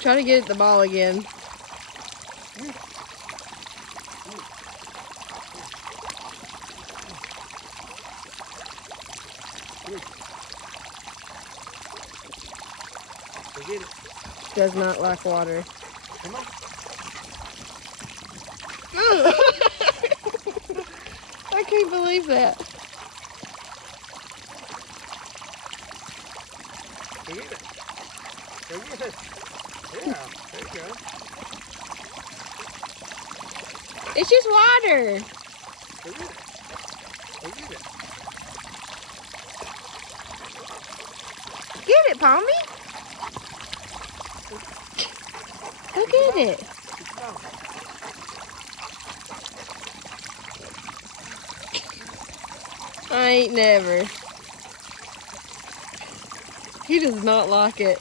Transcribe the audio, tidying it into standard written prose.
Try to get the ball again. Go get it. Does not like water. Come on. I can't believe that. Go get it. Go get it. Yeah, there you go. It's just water. Go get it. Go get it. Get it, Palmy. Go get it. Come on. I ain't never. He does not like it.